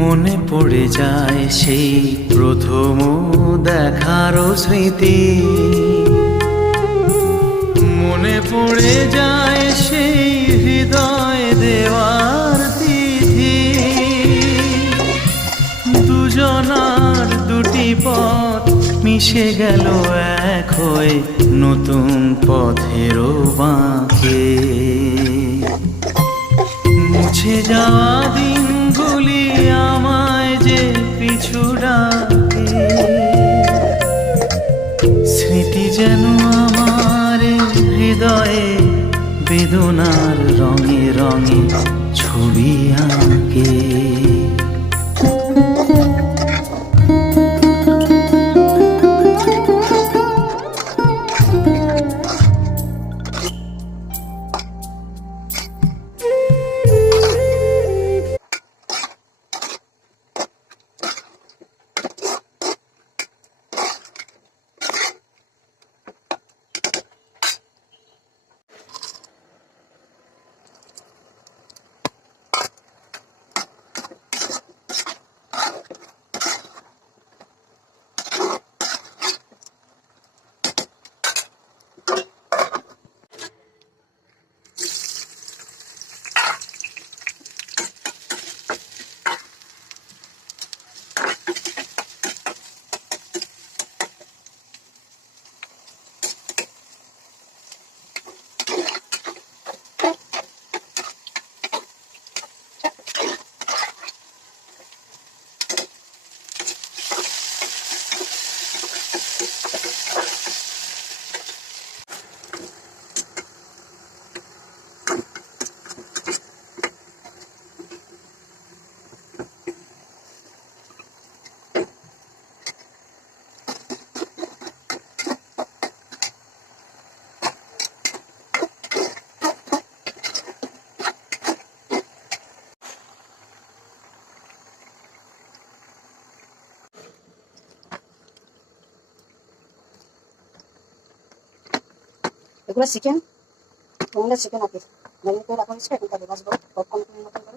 মনে পড়ে যায় সেই প্রথম দেখার স্মৃতি, মনে পড়ে যায় সেই হৃদয় দেওয়ার তিথি। দুজনার দুটি পথ মিশে গেল এক হয়ে নতুন পথেরও বাঁকে। মুছে যাওয়া দিনগুলি আমায় যে পিছু ডাকে, স্মৃতি যেন আমার হৃদয়ে বেদনার রঙে রঙে ছবি আঁকে। এগুলো চিকেন, চিকেন আর কি ম্যারিনেট করে রাখা হয়েছে। এখন তাহলে ভাজবো পপকর্ন মতন করে।